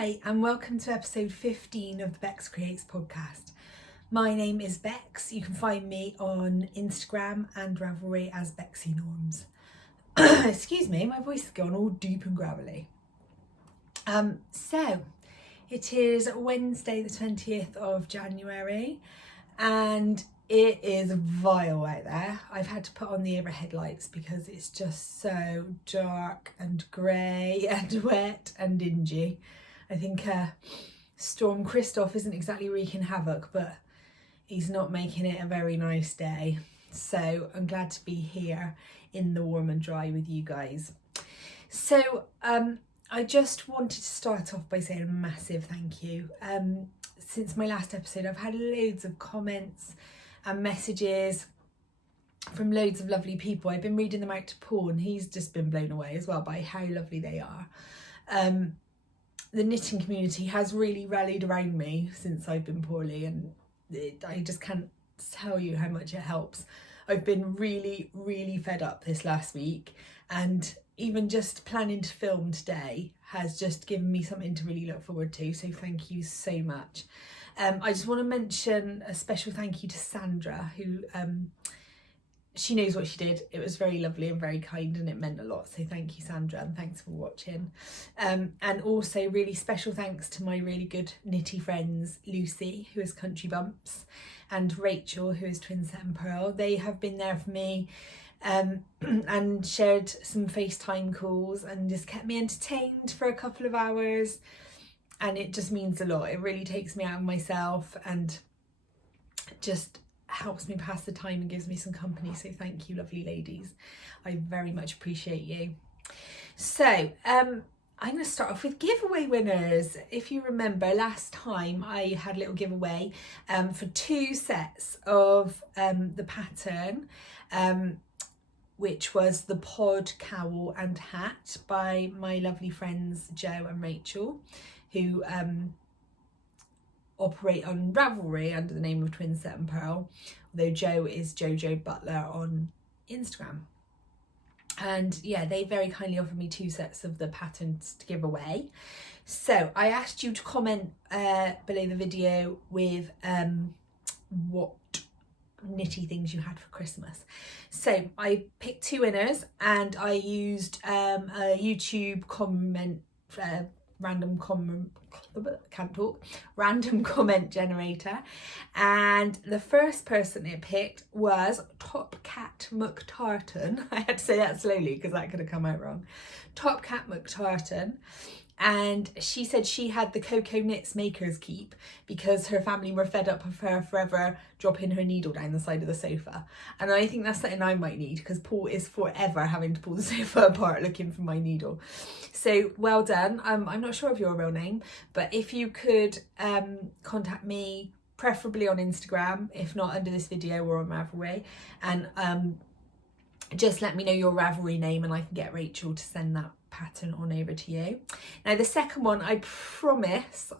Hi and welcome to episode 15 of the Beks Creates podcast. My name is Beks. You can find me on Instagram and Ravelry as Beksy Norms. Excuse me, my voice is going all deep and gravelly. So it is Wednesday the 20th of January and it is vile out there. I've had to put on the overhead lights because it's just so dark and grey and wet and dingy. I think Storm Christoph isn't exactly wreaking havoc, but he's not making it a very nice day. So I'm glad to be here in the warm and dry with you guys. So I just wanted to start off by saying a massive thank you. Since my last episode, I've had loads of comments and messages from loads of lovely people. I've been reading them out to Paul and he's just been blown away as well by how lovely they are. The knitting community has really rallied around me since I've been poorly, and I just can't tell you how much it helps. I've been really fed up this last week, and even just planning to film today has just given me something to really look forward to, so thank you so much. I just want to mention a special thank you to Sandra, who she knows what she did. It was very lovely and very kind and it meant a lot, so thank you, Sandra, and thanks for watching. And also really special thanks to my really good knitty friends, Lucy, who is Country Bumps, and Rachel, who is Twin Set and Pearl. They have been there for me and shared some FaceTime calls and just kept me entertained for a couple of hours, and it just means a lot. It really takes me out of myself and just helps me pass the time and gives me some company, so thank you, lovely ladies. I very much appreciate you. So I'm going to start off with giveaway winners. If you remember last time I had a little giveaway for 2 sets of the pattern, which was the pod, cowl and hat by my lovely friends Jo and Rachel, who operate on Ravelry under the name of Twin Set and Pearl, although Jo is Jojo Butler on Instagram. And yeah, they very kindly offered me 2 sets of the patterns to give away. So I asked you to comment below the video with what knitty things you had for Christmas. So I picked 2 winners and I used a YouTube comment random comment generator, and the first person it picked was Top Cat McTartan. I had to say that slowly because that could have come out wrong. Top Cat McTartan, and she said she had the Cocoa Knits Maker's Keep because her family were fed up of her forever dropping her needle down the side of the sofa, and I think that's something I might need because Paul is forever having to pull the sofa apart looking for my needle. So well done. I'm not sure of your real name, but if you could contact me, preferably on Instagram, if not under this video or on Ravelry, and just let me know your Ravelry name and I can get Rachel to send that pattern on over to you. Now the second one, I promise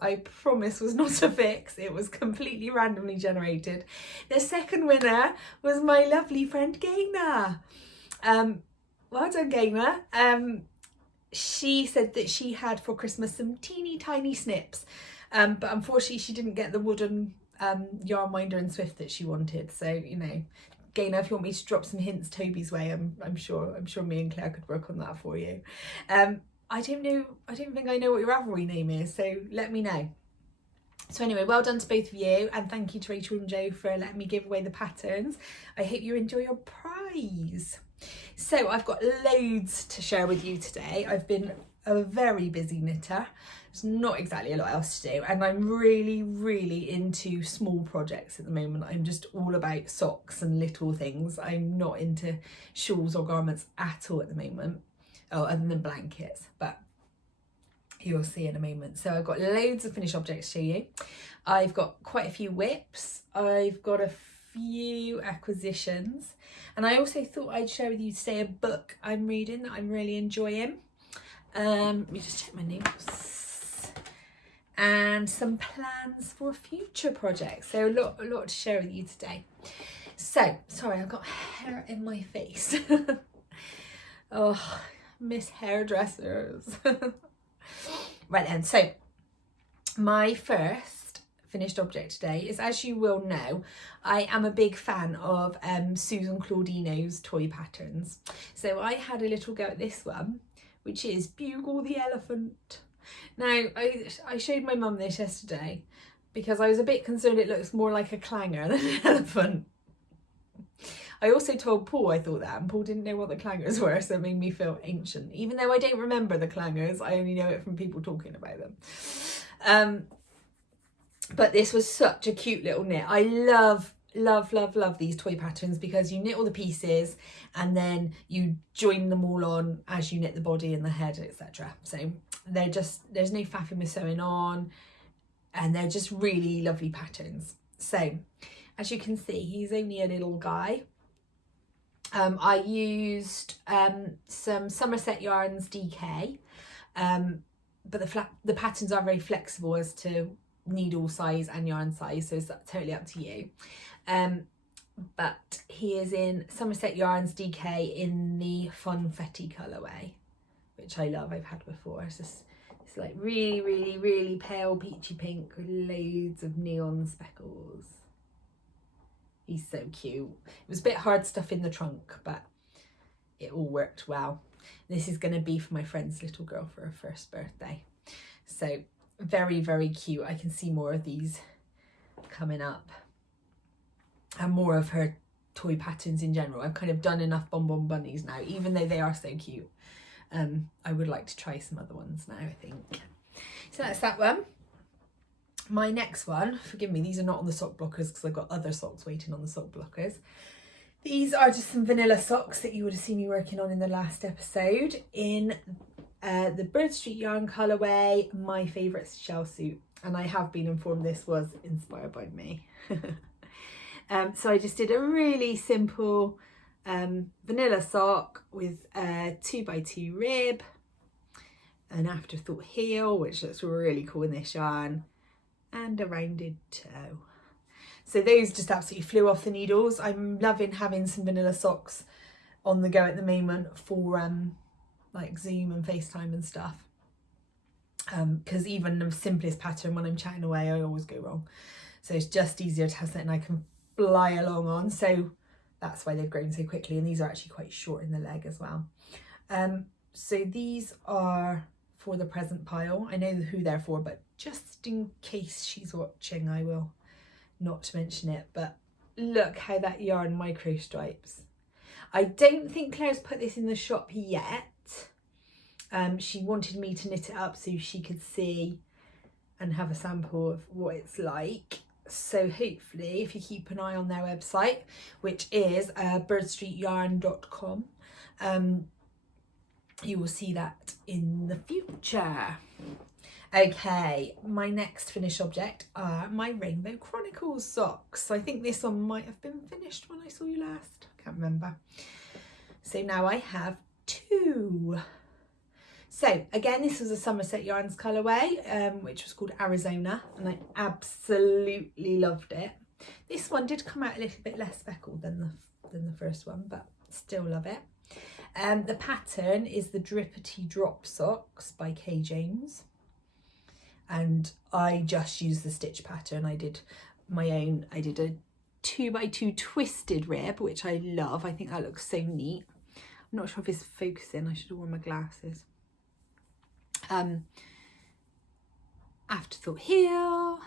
was not a fix. It was completely randomly generated. The second winner was my lovely friend Gaynor. Well done, Gaynor. She said that she had for Christmas some teeny tiny snips, but unfortunately she didn't get the wooden yarn winder and Swift that she wanted. So, you know, Gaynor, if you want me to drop some hints Toby's way, I'm sure me and Claire could work on that for you. I don't think I know what your Ravelry name is, so let me know. So anyway, well done to both of you, and thank you to Rachel and Jo for letting me give away the patterns. I hope you enjoy your prize. So I've got loads to share with you today. I've been a very busy knitter. There's not exactly a lot else to do, and I'm really into small projects at the moment. I'm just all about socks and little things. I'm not into shawls or garments at all at the moment, other than blankets, but you'll see in a moment. So I've got loads of finished objects to show you. I've got quite a few whips. I've got a few acquisitions, and I also thought I'd share with you today a book I'm reading that I'm really enjoying. Let me just check my notes. And some plans for future projects. So a lot to share with you today. So, sorry, I've got hair in my face. Oh, miss hairdressers. Right then, so My first finished object today is, as you will know, I am a big fan of Susan Claudino's toy patterns. So I had a little go at this one, which is Bugle the Elephant. Now, I showed my mum this yesterday because I was a bit concerned it looks more like a clanger than an elephant. I also told Paul I thought that, and Paul didn't know what the clangers were, so it made me feel ancient. Even though I don't remember the clangers, I only know it from people talking about them. But this was such a cute little knit. I love these toy patterns because you knit all the pieces and then you join them all on as you knit the body and the head, etc. So they're just, there's no faffing with sewing on, and they're just really lovely patterns. So as you can see, he's only a little guy. I used some Somerset Yarns DK, but the patterns are very flexible as to needle size and yarn size, so it's totally up to you. But he is in Somerset Yarns DK in the Funfetti colourway, which I love. I've had before. It's like really pale peachy pink with loads of neon speckles. He's so cute. It was a bit hard stuff in the trunk, but it all worked well. This is going to be for my friend's little girl for her first birthday. So very cute. I can see more of these coming up, and more of her toy patterns in general. I've kind of done enough Bonbon Bunnies now, even though they are so cute. I would like to try some other ones now, I think. So that's that one. My next one, forgive me, these are not on the sock blockers because I've got other socks waiting on the sock blockers. These are just some vanilla socks that you would have seen me working on in the last episode in the Bird Street Yarn colourway, my favourite shell suit. And I have been informed this was inspired by me. So I just did a really simple vanilla sock with a 2x2 rib, an afterthought heel, which looks really cool in this yarn, and a rounded toe. So those just absolutely flew off the needles. I'm loving having some vanilla socks on the go at the moment for like Zoom and FaceTime and stuff. Because even the simplest pattern, when I'm chatting away, I always go wrong. So it's just easier to have something I can fly along on. So that's why they've grown so quickly. And these are actually quite short in the leg as well. So these are for the present pile. I know who they're for, but just in case she's watching, I will not mention it. But look how that yarn micro stripes. I don't think Claire's put this in the shop yet. She wanted me to knit it up so she could see and have a sample of what it's like. So hopefully, if you keep an eye on their website, which is birdstreetyarn.com, you will see that in the future. Okay, my next finished object are my Rainbow Chronicles socks. So I think this one might have been finished when I saw you last. I can't remember. So now I have two. So again, this was a Somerset Yarns colourway, which was called Arizona, and I absolutely loved it. This one did come out a little bit less speckled than the first one, but still love it. The pattern is the Drippity Drop Socks by Kay James, and I just used the stitch pattern. I did my own. I did a 2x2 twisted rib, which I love. I think that looks so neat. I'm not sure if it's focusing. I should have worn my glasses. Afterthought heel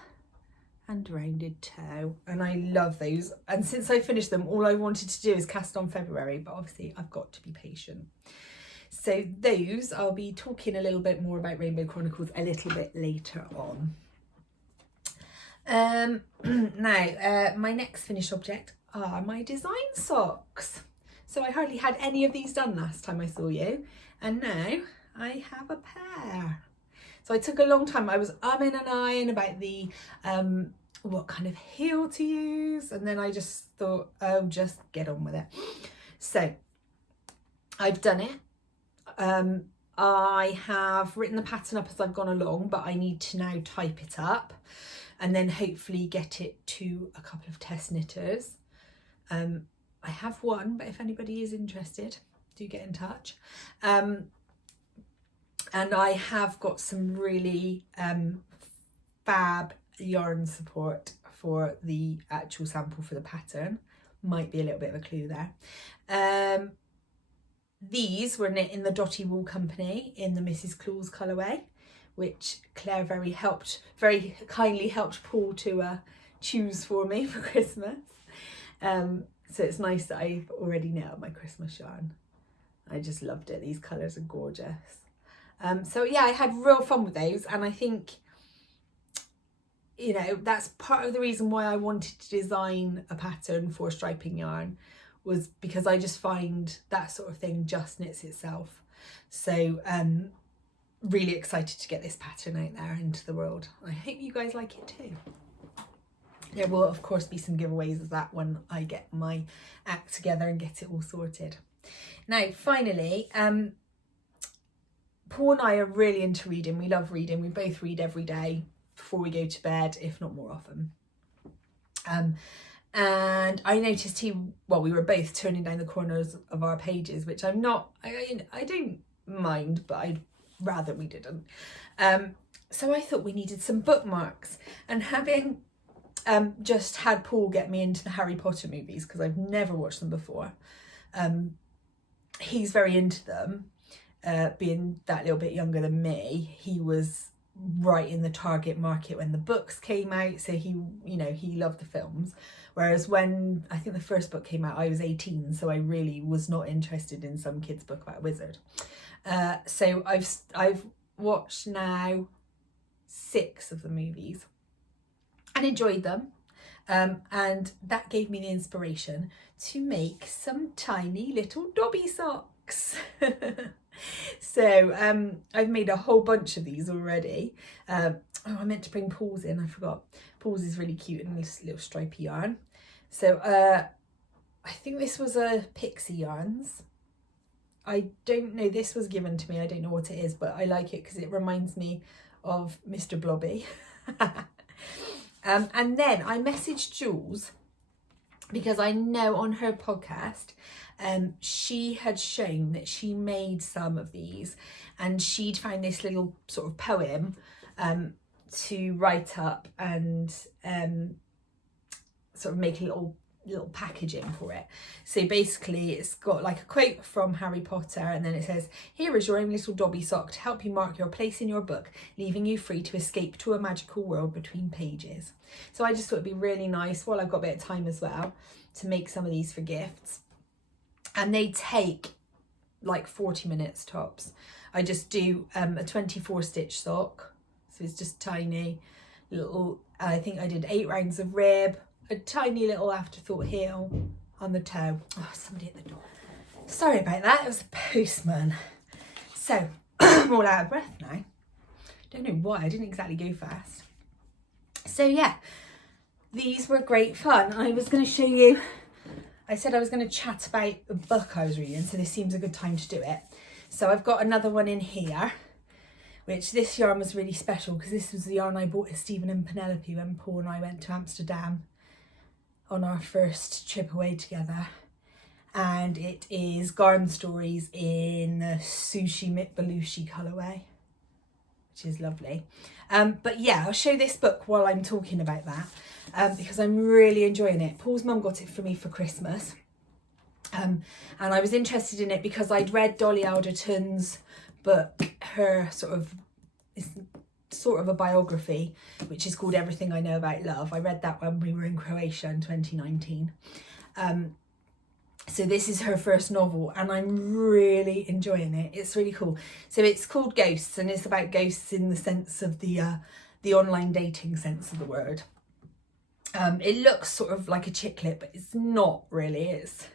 and rounded toe, and I love those. And since I finished them, all I wanted to do is cast on February, but obviously I've got to be patient. So those, I'll be talking a little bit more about Rainbow Chronicles a little bit later on. Now, my next finished object are my design socks. So I hardly had any of these done last time I saw you, and now I have a pair. So I took a long time. I was umming and ahhing about the what kind of heel to use, and then I just thought, oh, just get on with it. So I've done it. I have written the pattern up as I've gone along, but I need to now type it up and then hopefully get it to a couple of test knitters. I have one, but if anybody is interested, do get in touch. And I have got some really fab yarn support for the actual sample for the pattern. Might be a little bit of a clue there. These were knit in the Dotty Wool Company in the Mrs. Claus colourway, which Claire very kindly helped Paul to choose for me for Christmas. So it's nice that I've already knit up my Christmas yarn. I just loved it. These colours are gorgeous. So yeah, I had real fun with those, and I think, you know, that's part of the reason why I wanted to design a pattern for striping yarn, was because I just find that sort of thing just knits itself. So really excited to get this pattern out there into the world. I hope you guys like it too. There will of course be some giveaways of that when I get my act together and get it all sorted. Now finally, Paul and I are really into reading. We love reading. We both read every day before we go to bed, if not more often. And I noticed we were both turning down the corners of our pages, which I don't mind, but I'd rather we didn't. So I thought we needed some bookmarks, and having just had Paul get me into the Harry Potter movies, because I've never watched them before. He's very into them, being that little bit younger than me. He was right in the target market when the books came out, so he loved the films, whereas when I think the first book came out I was 18, so I really was not interested in some kid's book about a wizard. So I've watched now 6 of the movies and enjoyed them, and that gave me the inspiration to make some tiny little Dobby socks. So I've made a whole bunch of these already. I meant to bring Paul's in, I forgot. Paul's is really cute and this little stripy yarn. So I think this was a Pixie Yarns. I don't know, this was given to me, I don't know what it is, but I like it because it reminds me of Mr. Blobby. And then I messaged Jules because I know on her podcast she had shown that she made some of these, and she'd found this little sort of poem to write up and sort of make a little packaging for it. So basically it's got like a quote from Harry Potter, and then it says, "Here is your own little Dobby sock to help you mark your place in your book, leaving you free to escape to a magical world between pages." So I just thought it'd be really nice, while I've got a bit of time as well, to make some of these for gifts. And they take like 40 minutes tops. I just do a 24 stitch sock, so it's just tiny little, I think I did 8 rounds of rib, a tiny little afterthought heel on the toe. Oh, somebody at the door. Sorry about that, it was a postman. So I'm all out of breath now. Don't know why, I didn't exactly go fast. So yeah, these were great fun. I was going to show you, I said I was going to chat about the book I was reading, so this seems a good time to do it. So I've got another one in here, which this yarn was really special because this was the yarn I bought to Stephen and Penelope when Paul and I went to Amsterdam on our first trip away together. And it is Garden Stories in the Sushi Mitbelushi colourway, which is lovely. But yeah, I'll show this book while I'm talking about that, because I'm really enjoying it. Paul's mum got it for me for Christmas. And I was interested in it because I'd read Dolly Alderton's book, her it's sort of a biography, which is called Everything I Know About Love. I read that when we were in Croatia in 2019. So this is her first novel and I'm really enjoying it. It's really cool. So it's called Ghosts, and it's about ghosts in the sense of the online dating sense of the word. It looks sort of like a chick lit, but it's not really. It's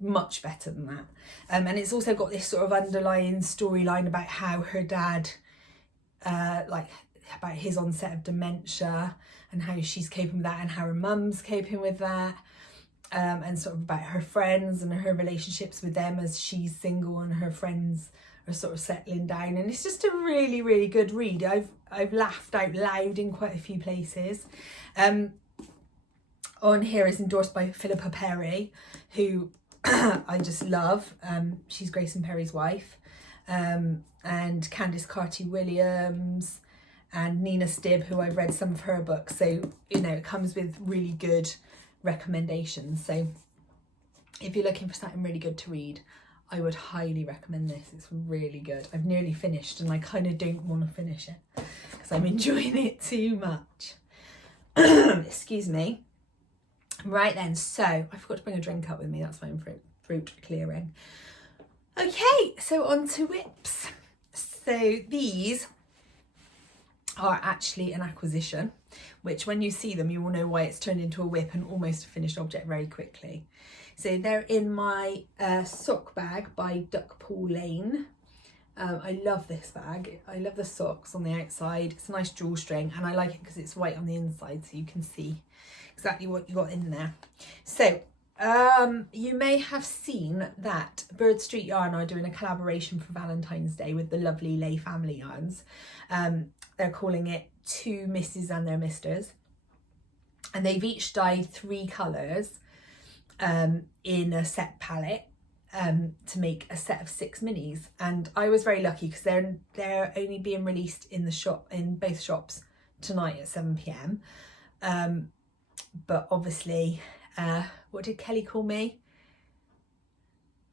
much better than that. And it's also got this sort of underlying storyline about how her dad, about his onset of dementia and how she's coping with that, and how her mum's coping with that. And sort of about her friends and her relationships with them as she's single and her friends are sort of settling down. And it's just a really, really good read. I've laughed out loud in quite a few places. On here is endorsed by Philippa Perry, who I just love. She's Grayson Perry's wife. And Candice Carty-Williams and Nina Stibb, who I've read some of her books. So, you know, it comes with really good recommendations. So if you're looking for something really good to read, I would highly recommend this. It's really good. I've nearly finished and I kind of don't want to finish it because I'm enjoying it too much. Excuse me. Right then, so I forgot to bring a drink up with me. That's my throat clearing. Okay, so on to whips. So these are actually an acquisition, which when you see them, you will know why it's turned into a whip and almost a finished object very quickly. So they're in my sock bag by Duckpool Lane. I love this bag. I love the socks on the outside. It's a nice drawstring and I like it because it's white on the inside so you can see exactly what you got in there. So you may have seen that Bird Street Yarn are doing a collaboration for Valentine's Day with the lovely Lay Family Yarns. They're calling it Two Misses and Their Misters. And they've each dyed 3 colours in a set palette to make a set of 6 minis. And I was very lucky because they're only being released in the shop, in both shops tonight at 7 p.m. But obviously, what did Kelly call me?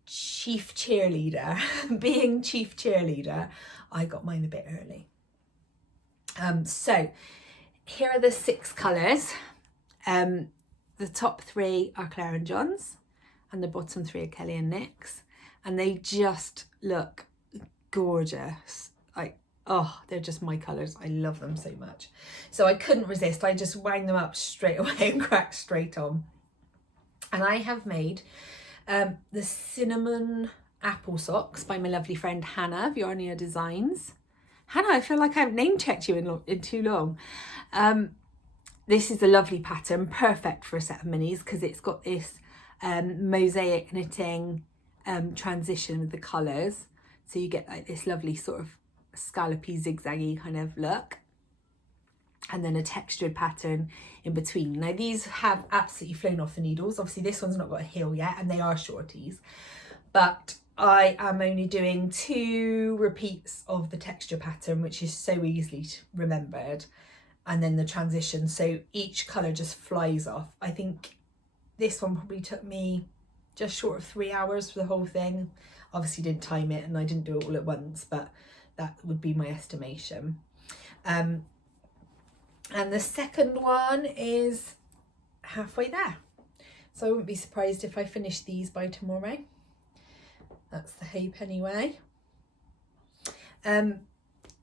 Chief cheerleader. Being chief cheerleader, I got mine a bit early. So here are the 6 colours. The top 3 are Claire and John's and the bottom 3 are Kelly and Nick's, and they just look gorgeous. They're just my colours. I love them so much. So I couldn't resist. I just wound them up straight away and cracked straight on. And I have made the cinnamon apple socks by my lovely friend Hannah of Yarnia Designs. Hannah, I feel like I haven't name checked you in too long. This is a lovely pattern, perfect for a set of minis because it's got this mosaic knitting transition with the colours. So you get like this lovely sort of scallopy, zigzaggy kind of look. And then a textured pattern in between. Now these have absolutely flown off the needles. Obviously this one's not got a heel yet and they are shorties. But I am only doing 2 repeats of the texture pattern, which is so easily remembered. And then the transition, so each colour just flies off. I think this one probably took me just short of 3 hours for the whole thing. Obviously didn't time it and I didn't do it all at once, but that would be my estimation. And the second one is halfway there. So I wouldn't be surprised if I finish these by tomorrow. That's the hope anyway.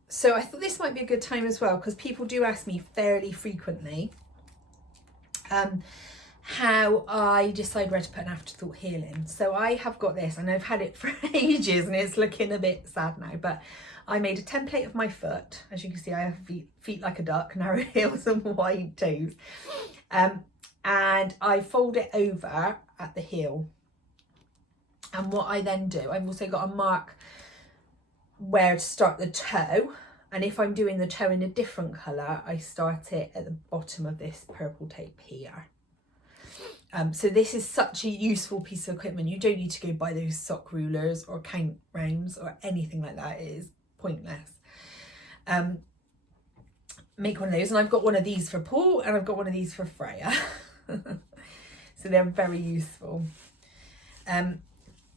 So I thought this might be a good time as well because people do ask me fairly frequently how I decide where to put an afterthought heel in. So I have got this and I've had it for ages and it's looking a bit sad now, but I made a template of my foot. As you can see, I have feet like a duck, narrow heels and wide toes. And I fold it over at the heel. And what I then do, I've also got a mark where to start the toe, and if I'm doing the toe in a different colour, I start it at the bottom of this purple tape here. So this is such a useful piece of equipment. You don't need to go buy those sock rulers or count rounds or anything like that. It is pointless. Make one of those, and I've got one of these for Paul and I've got one of these for Freya. So they're very useful.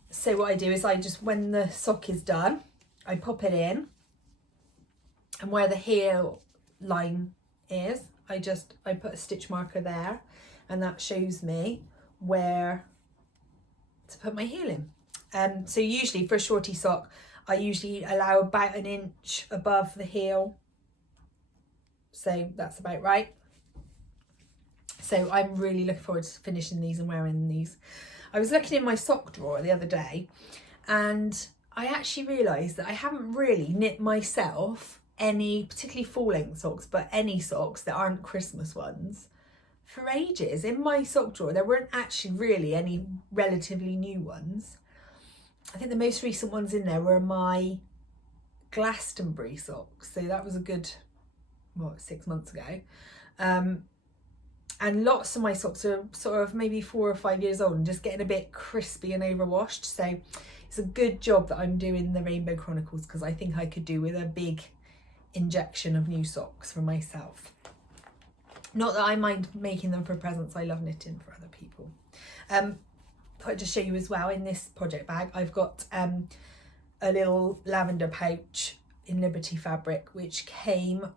So what I do is I just, when the sock is done, I pop it in, and where the heel line is, I put a stitch marker there, and that shows me where to put my heel in. So usually for a shorty sock, I usually allow about 1 inch above the heel. So that's about right. So I'm really looking forward to finishing these and wearing these. I was looking in my sock drawer the other day and I actually realised that I haven't really knit myself any particularly full-length socks, but any socks that aren't Christmas ones for ages. In my sock drawer there weren't actually really any relatively new ones. I think the most recent ones in there were my Glastonbury socks, so that was a good 6 months ago. And lots of my socks are sort of maybe 4 or 5 years old and just getting a bit crispy and overwashed. So it's a good job that I'm doing the Rainbow Chronicles because I think I could do with a big injection of new socks for myself. Not that I mind making them for presents, I love knitting for other people. I'll just show you as well, in this project bag I've got a little lavender pouch in Liberty fabric, which came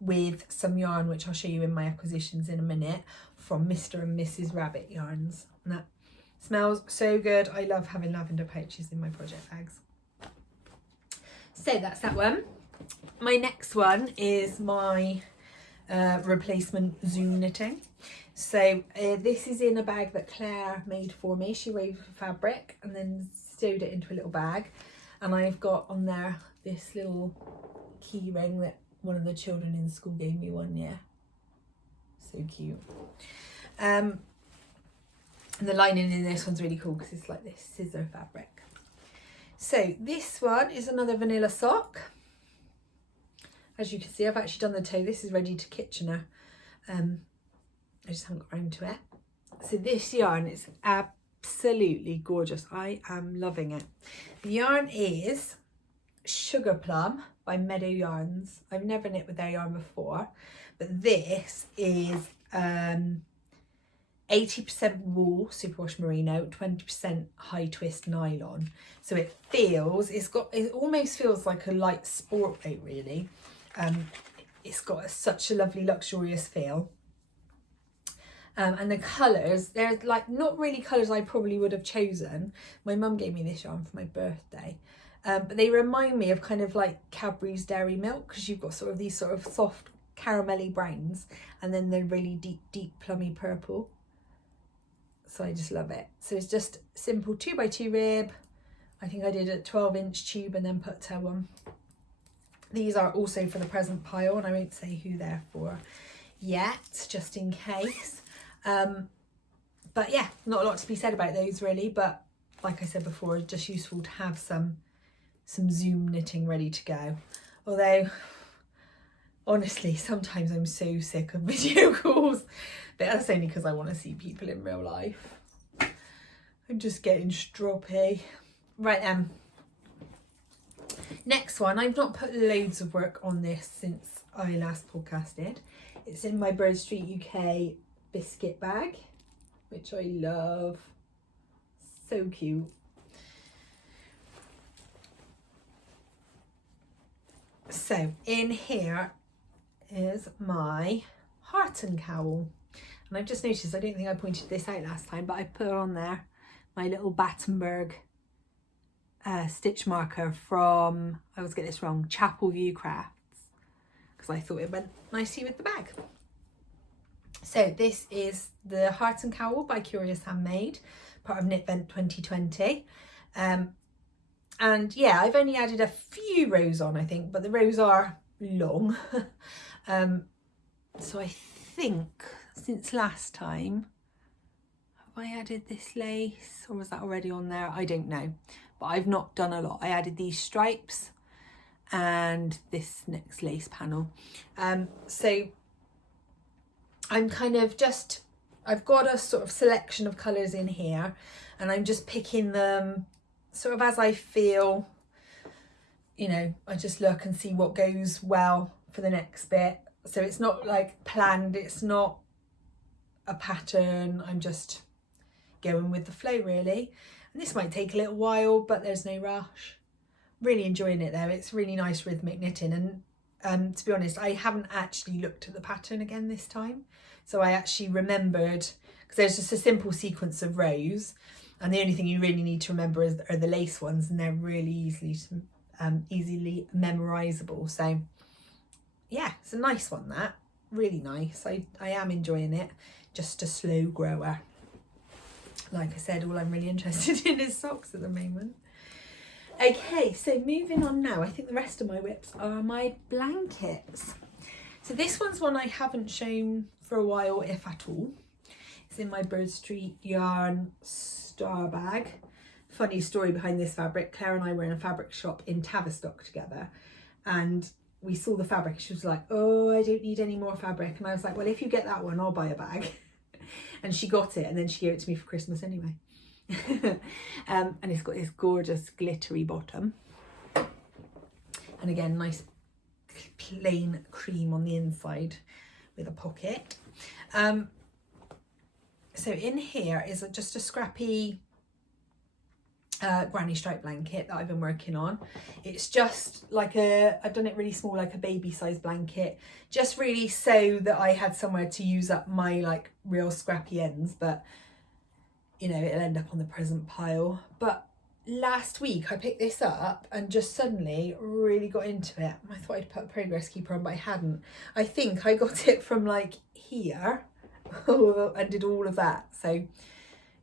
with some yarn, which I'll show you in my acquisitions in a minute, from Mr. and Mrs. Rabbit yarns. And that smells so good. I love having lavender pouches in my project bags. So that's that one. My next one is my replacement Zoom knitting. So this is in a bag that Claire made for me. She wove fabric and then sewed it into a little bag, and I've got on there this little key ring that one of the children in school gave me one year. So cute. And the lining in this one's really cool because it's like this scissor fabric. So this one is another vanilla sock. As you can see, I've actually done the toe. This is ready to Kitchener. I just haven't got around to it. So this yarn is absolutely gorgeous. I am loving it. The yarn is Sugar Plum by Meadow Yarns. I've never knit with their yarn before, but this is 80% wool superwash merino, 20% high twist nylon. So it feels, it almost feels like a light sport weight really. It's got such a lovely luxurious feel. And the colours, they're like not really colours I probably would have chosen. My mum gave me this yarn for my birthday. But they remind me of kind of like Cadbury's Dairy Milk, because you've got sort of these sort of soft caramelly browns and then the really deep plummy purple. So I just love it. So it's just simple 2x2 rib. I think I did a 12-inch tube and then put toe on. These are also for the present pile, and I won't say who they're for yet, just in case. But yeah, not a lot to be said about those really, but like I said before, it's just useful to have some Zoom knitting ready to go. Although honestly, sometimes I'm so sick of video calls, but that's only because I want to see people in real life. I'm just getting stroppy. Right then, next one. I've not put loads of work on this since I last podcasted. It's in my Bird Street UK biscuit bag, which I love. So cute. So in here is my Hearten cowl, and I've just noticed, I don't think I pointed this out last time, but I put on there my little Battenberg stitch marker from, I always get this wrong, Chapel View Crafts, because I thought it went nicely with the bag. So this is the Hearten cowl by Curious Handmade, part of Knitvent 2020. And yeah, I've only added a few rows on, I think, but the rows are long. So I think since last time, have I added this lace, or was that already on there? I don't know, but I've not done a lot. I added these stripes and this next lace panel. So I'm kind of just, I've got a sort of selection of colours in here, and I'm just picking them sort of as I feel, you know, I just look and see what goes well for the next bit. So it's not like planned, it's not a pattern, I'm just going with the flow really. And this might take a little while, but there's no rush. Really enjoying it though, it's really nice rhythmic knitting. And to be honest, I haven't actually looked at the pattern again this time. So I actually remembered, because there's just a simple sequence of rows, and the only thing you really need to remember are the lace ones, and they're really easily memorizable. So yeah, it's a nice one, that really nice. I am enjoying it. Just a slow grower. Like I said, all I'm really interested in is socks at the moment. Okay, so moving on now, I think the rest of my whips are my blankets. So this one's one I haven't shown for a while, if at all. It's in my Bird Street yarn star bag. Funny story behind this fabric. Claire and I were in a fabric shop in Tavistock together, and we saw the fabric. She was like, oh, I don't need any more fabric. And I was like, well, if you get that one, I'll buy a bag. And she got it, and then she gave it to me for Christmas anyway. And it's got this gorgeous glittery bottom. And again, nice plain cream on the inside with a pocket. So in here is just a scrappy granny stripe blanket that I've been working on. It's just like I've done it really small, like a baby size blanket, just really so that I had somewhere to use up my like real scrappy ends, but you know, it'll end up on the present pile. But last week I picked this up and just suddenly really got into it. I thought I'd put a progress keeper on, but I hadn't. I think I got it from like here and did all of that. So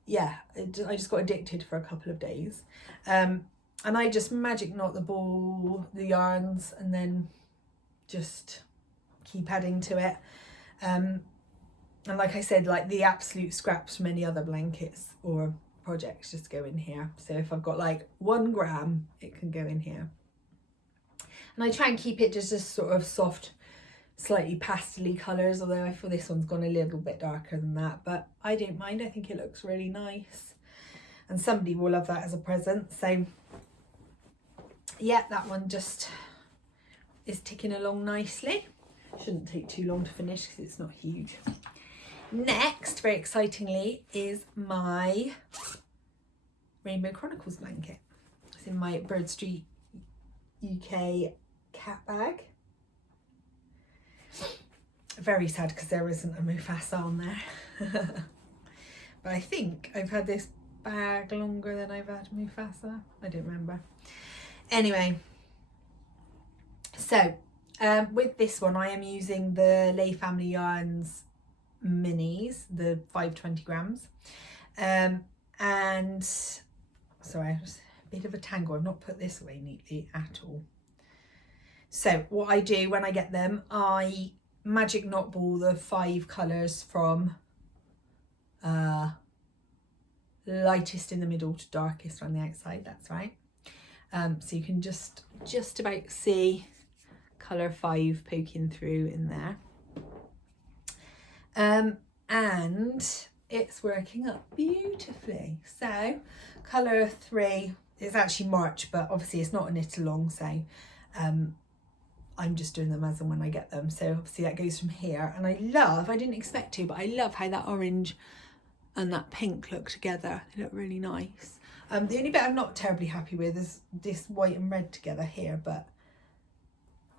yeah, I just got addicted for a couple of days. And I just magic knot the yarns and then just keep adding to it. And like I said, like the absolute scraps from any other blankets or projects just go in here. So if I've got like 1 gram, it can go in here. And I try and keep it just sort of soft, slightly pastel-y colours, although I feel this one's gone a little bit darker than that, but I don't mind. I think it looks really nice and somebody will love that as a present. So yeah, that one just is ticking along nicely. Shouldn't take too long to finish because it's not huge. Next, very excitingly, is my Rainbow Chronicles blanket. It's in my Bird Street UK cat bag. Very sad because there isn't a Mufasa on there. But I think I've had this bag longer than I've had Mufasa. I don't remember. Anyway, so with this one I am using the Lay Family Yarns minis, the 520 grams. And sorry, it was a bit of a tangle. I've not put this away neatly at all. So what I do when I get them, I magic knot ball the 5 colours from lightest in the middle to darkest on the outside. That's right. So you can just about see colour 5 poking through in there. And it's working up beautifully. So colour 3 is actually March, but obviously it's not a knit along, so I'm just doing them as and when I get them. So obviously that goes from here, and I didn't expect to, but I love how that orange and that pink look together. They look really nice. The only bit I'm not terribly happy with is this white and red together here, but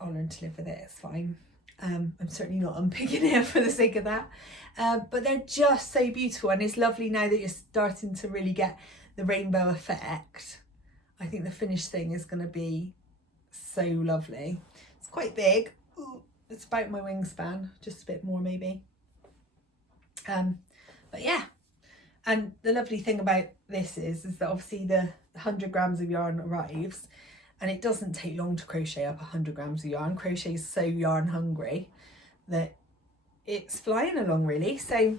I'll learn to live with it, it's fine. I'm certainly not unpicking it for the sake of that. But they're just so beautiful, and it's lovely now that you're starting to really get the rainbow effect. I think the finished thing is going to be so lovely. It's quite big. Ooh, it's about my wingspan, just a bit more maybe. But yeah, and the lovely thing about this is that obviously the 100 grams of yarn arrives, and it doesn't take long to crochet up 100 grams of yarn. Crochet is so yarn hungry that it's flying along really. So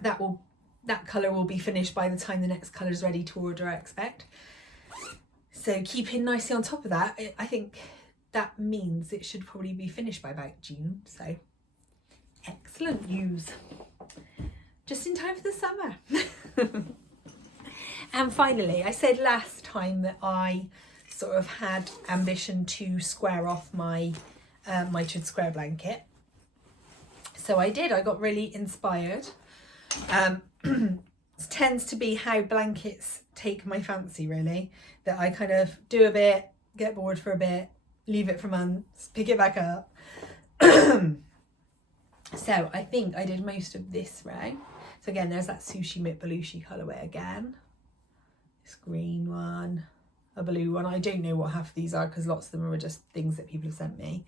that colour will be finished by the time the next colour is ready to order, I expect. So keeping nicely on top of that, I think that means it should probably be finished by about June. So excellent news. Just in time for the summer. And finally, I said last time that I sort of had ambition to square off my mitered square blanket. So I did. I got really inspired. It tends to be how blankets take my fancy, really, that I kind of do a bit, get bored for a bit, leave it for months, pick it back up. So I think I did most of this row. So again, there's that Sushi Mit Belushi colourway again. This green one, a blue one. I don't know what half of these are because lots of them are just things that people have sent me.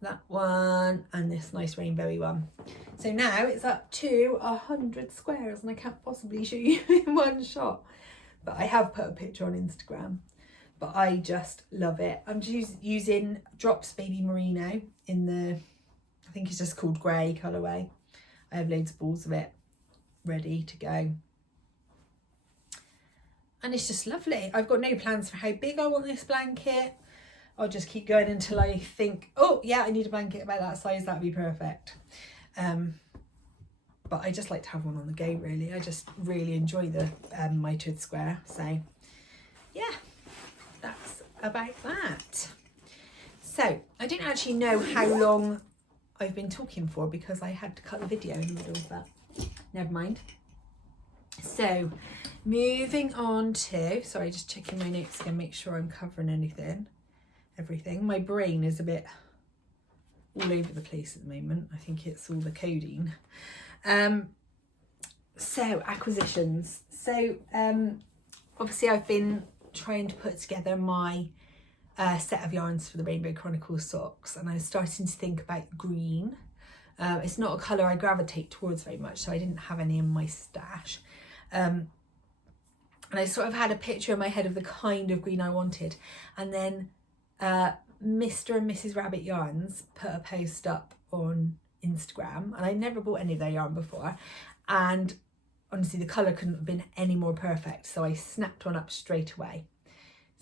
That one and this nice rainbowy one. So now it's up to 100 squares, and I can't possibly show you in one shot, but I have put a picture on Instagram. But I just love it. I'm just using Drops Baby Merino in the, I think it's just called grey colourway. I have loads of balls of it ready to go. And it's just lovely. I've got no plans for how big I want this blanket. I'll just keep going until I think, oh yeah, I need a blanket about that size, that'd be perfect. But I just like to have one on the go, really. I just really enjoy the mitered square. So yeah, that's about that. So I didn't actually know how long I've been talking for because I had to cut the video in the middle of that. Never mind. So moving on to, sorry, just checking my notes again, make sure I'm covering everything. My brain is a bit all over the place at the moment. I think it's all the codeine. So acquisitions. So obviously I've been trying to put together my set of yarns for the Rainbow Chronicles socks, and I was starting to think about green. It's not a colour I gravitate towards very much, so I didn't have any in my stash. And I sort of had a picture in my head of the kind of green I wanted, and then Mr. and Mrs. Rabbit Yarns put a post up on Instagram, and I never bought any of their yarn before, and honestly the colour couldn't have been any more perfect, so I snapped one up straight away.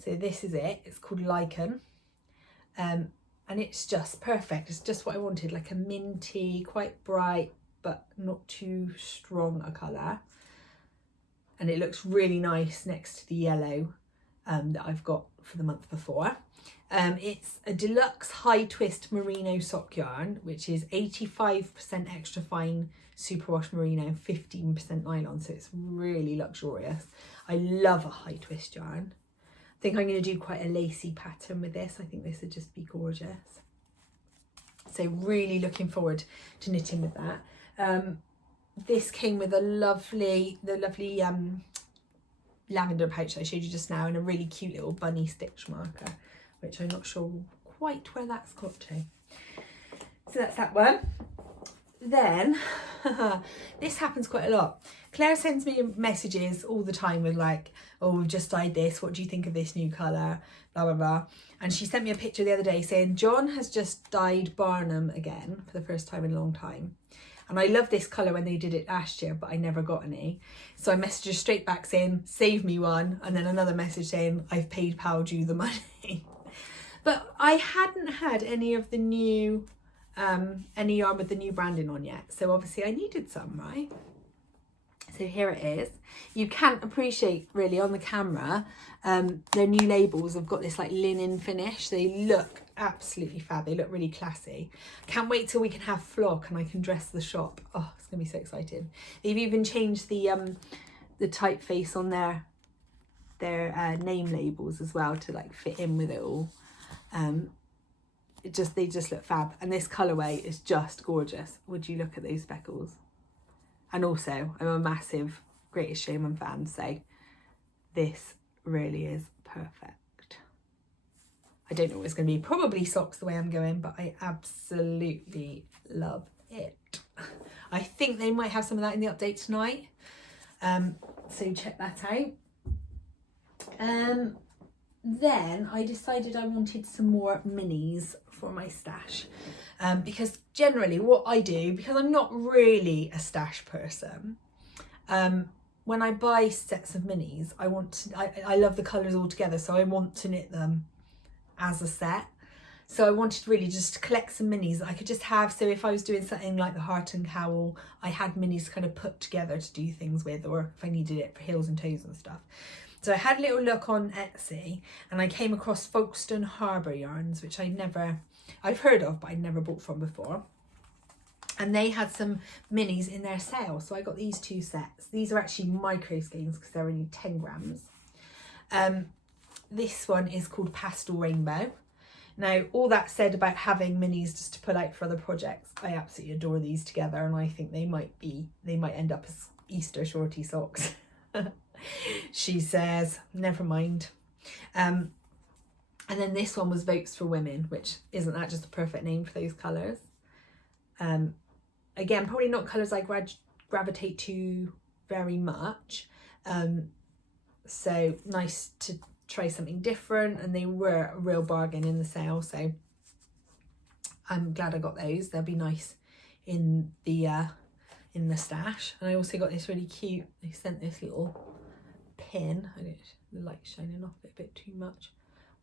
So this is it, it's called Lichen, and it's just perfect. It's just what I wanted, like a minty, quite bright but not too strong a colour, and it looks really nice next to the yellow that I've got for the month before. It's a deluxe high twist merino sock yarn, which is 85% extra fine superwash merino, 15% nylon, so it's really luxurious. I love a high twist yarn. I think I'm going to do quite a lacy pattern with this. I think this would just be gorgeous. So really looking forward to knitting with that. This came with the lovely lavender pouch that I showed you just now, and a really cute little bunny stitch marker, which I'm not sure quite where that's got to. So that's that one. Then, this happens quite a lot. Claire sends me messages all the time with like, oh, we've just dyed this, what do you think of this new colour, blah, blah, blah. And she sent me a picture the other day saying, John has just dyed Barnum again for the first time in a long time. And I love this colour when they did it last year, but I never got any. So I messaged her straight back saying, save me one. And then another message saying, I've paid Pal'd you the money. But I hadn't had any of the new, any yarn with the new branding on yet. So obviously I needed some, right? So here it is. You can't appreciate really on the camera, their new labels have got this like linen finish. They look absolutely fab. They look really classy. Can't wait till we can have flock and I can dress the shop. Oh, it's gonna be so exciting. They've even changed the typeface on their name labels as well to like fit in with it all. They just look fab, and this colourway is just gorgeous. Would you look at those speckles? And also I'm a massive Greatest Showman fan, so this really is perfect. I don't know what it's going to be, probably socks the way I'm going, but I absolutely love it. I think they might have some of that in the update tonight, so check that out. Then I decided I wanted some more minis for my stash, because generally what I do, because I'm not really a stash person, when I buy sets of minis, I love the colours all together, so I want to knit them as a set. So I wanted really just to collect some minis that I could just have, so if I was doing something like the heart and cowl, I had minis kind of put together to do things with, or if I needed it for heels and toes and stuff. So I had a little look on Etsy, and I came across Folkestone Harbour yarns, which I've heard of, but I'd never bought from before. And they had some minis in their sale, so I got these two sets. These are actually micro skeins because they're only 10 grams. This one is called Pastel Rainbow. Now, all that said about having minis just to pull out for other projects, I absolutely adore these together, and I think they might end up as Easter shorty socks. She says, never mind. And then this one was Votes for Women, which isn't that just a perfect name for those colours? Again, probably not colours I gravitate to very much. So nice to try something different, and they were a real bargain in the sale, so I'm glad I got those. They'll be nice in the stash. And I also got this really cute, they sent this little pin. I don't, the light's shining off it a bit too much,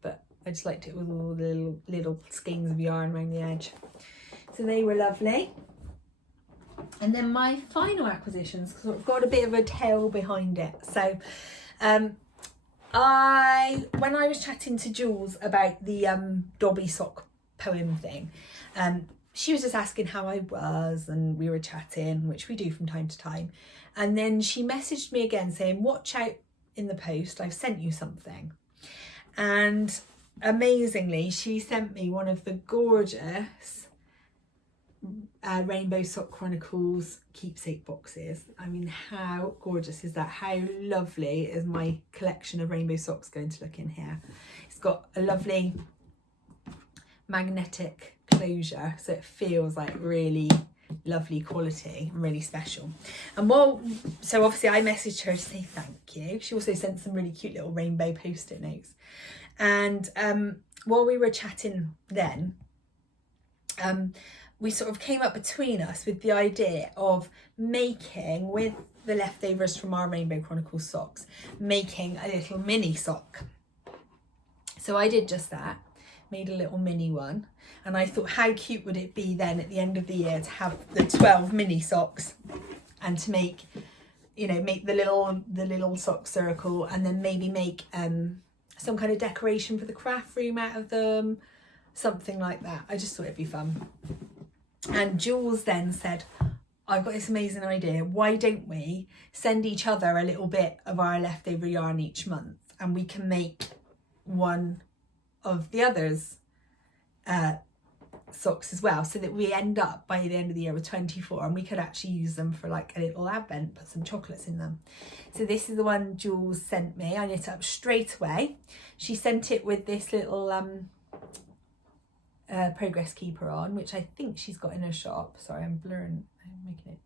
but I just liked it with all the little skeins of yarn around the edge. So they were lovely. And then my final acquisitions, because I've got a bit of a tale behind it. So when I was chatting to Jules about the Dobby sock poem thing. She was just asking how I was, and we were chatting, which we do from time to time. And then she messaged me again saying, watch out in the post, I've sent you something. And amazingly, she sent me one of the gorgeous Rainbow Sock Chronicles keepsake boxes. I mean, how gorgeous is that? How lovely is my collection of rainbow socks going to look in here? It's got a lovely magnetic closure, so it feels like really lovely quality and really special. And so obviously I messaged her to say thank you. She also sent some really cute little rainbow post-it notes. And while we were chatting then, we sort of came up between us with the idea of making, with the leftovers from our Rainbow Chronicles socks, making a little mini sock. So I did just that, made a little mini one. And I thought, how cute would it be then at the end of the year to have the 12 mini socks, and to make, you know, make the little sock circle, and then maybe make some kind of decoration for the craft room out of them, something like that. I just thought it'd be fun. And Jules then said, I've got this amazing idea. Why don't we send each other a little bit of our leftover yarn each month, and we can make one of the others socks as well, so that we end up by the end of the year with 24, and we could actually use them for like a little advent, put some chocolates in them. So this is the one Jules sent me. I knit it up straight away. She sent it with this little progress keeper on, which I think she's got in her shop. Sorry, I'm blurring, I'm making it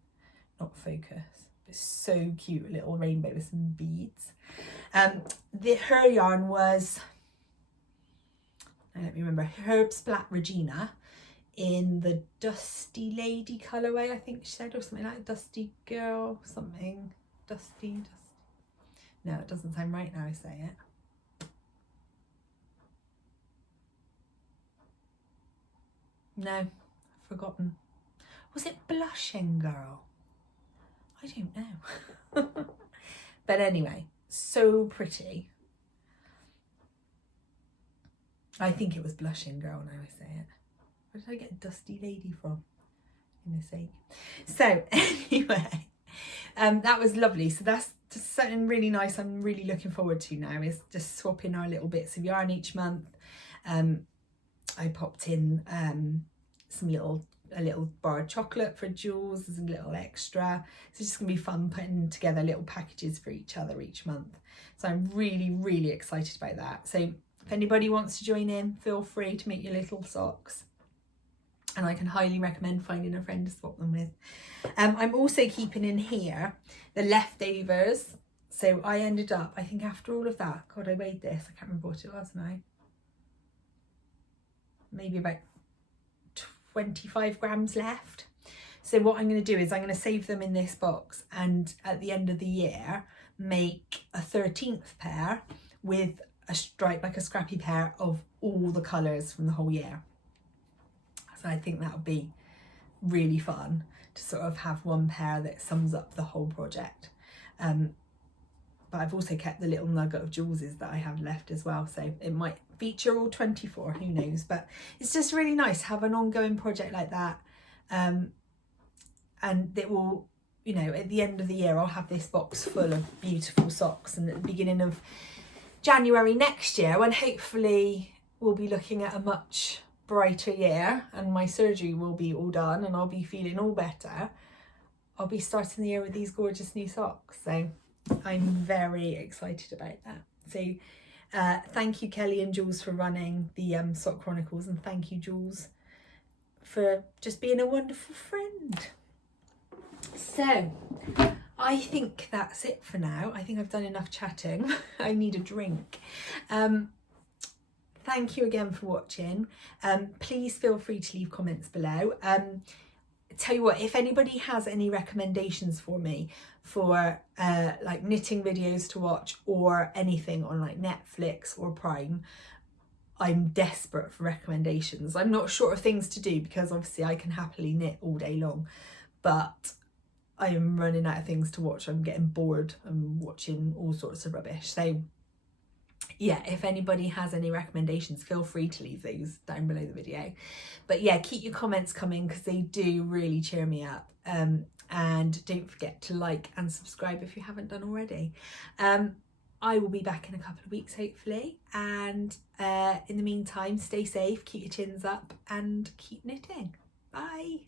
not focus. It's so cute, little rainbow with some beads. Her yarn was, let me remember, Herb Splat Regina in the Dusty Lady colourway, I think she said, or something like Dusty Girl, something. Dusty. No, it doesn't sound right now I say it. No, I've forgotten. Was it Blushing Girl? I don't know. But anyway, so pretty. I think it was Blushing Girl now I say it. Where did I get Dusty Lady from? Goodness sake. So anyway, that was lovely. So that's just something really nice I'm really looking forward to now, is just swapping our little bits of yarn each month. I popped in a little bar of chocolate for Jules as a little extra. So it's just gonna be fun putting together little packages for each other each month. So I'm really, really excited about that. So if anybody wants to join in, feel free to make your little socks. And I can highly recommend finding a friend to swap them with. I'm also keeping in here the leftovers. So I ended up, I think after all of that, God, I weighed this, I can't remember what it was now. Maybe about 25 grams left. So what I'm going to do is I'm going to save them in this box, and at the end of the year make a 13th pair with a stripe, like a scrappy pair of all the colours from the whole year. So I think that would be really fun to sort of have one pair that sums up the whole project. But I've also kept the little nugget of Jules's that I have left as well, so it might feature all 24, who knows. But it's just really nice to have an ongoing project like that, and it will, you know, at the end of the year I'll have this box full of beautiful socks, and at the beginning of January next year, when hopefully we'll be looking at a much brighter year and my surgery will be all done and I'll be feeling all better, I'll be starting the year with these gorgeous new socks. So I'm very excited about that. So thank you Kelly and Jules for running the Sock Chronicles, and thank you Jules for just being a wonderful friend. So I think that's it for now. I think I've done enough chatting. I need a drink. Thank you again for watching. Please feel free to leave comments below. Tell you what, if anybody has any recommendations for me for like knitting videos to watch or anything on like Netflix or Prime, I'm desperate for recommendations. I'm not short of things to do because obviously I can happily knit all day long, but I am running out of things to watch. I'm getting bored and watching all sorts of rubbish. So yeah, if anybody has any recommendations, feel free to leave those down below the video. But yeah, keep your comments coming because they do really cheer me up. And don't forget to like and subscribe if you haven't done already. I will be back in a couple of weeks hopefully, and in the meantime, stay safe, keep your chins up and keep knitting. Bye.